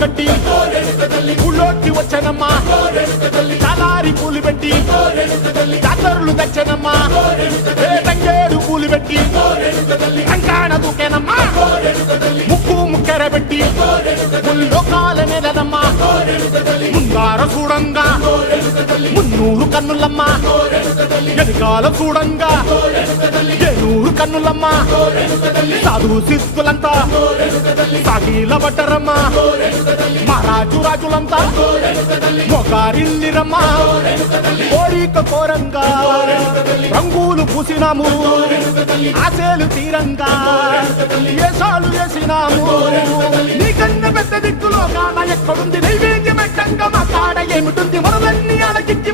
కట్టి ఊళ్ళోకి వచ్చనమ్మా చాలారి పూలు పెట్టి జాతరులు తెచ్చనమ్మా తంగేడు పూలు పెట్టి కంకాణ దూకేనమ్మా ముక్కు ముక్కెర పెట్టి ముల్లోకాల నెలనమ్మా ముందార చూడంగా మున్నూరు కన్నులమ్మా ఎనకాల చూడంగా ఏనూరు కన్నులమ్మా సాధు శిస్తులంతా సాగిల పడ్డరమ్మా మహారాజు రాజులంతా మొగారిల్లిరమ్మా కోరిక కోరంగా రంగులు పూసినాము ఆశలు తీరంగా ఏసాలు వేసినాము నీకన్నా పెద్ద దిక్కులో కాన ఎక్కడుంది నైవేద్యం ఎట్టంగా మా కాడ ఏమిటుంది మనలన్నీ అలకిచ్చి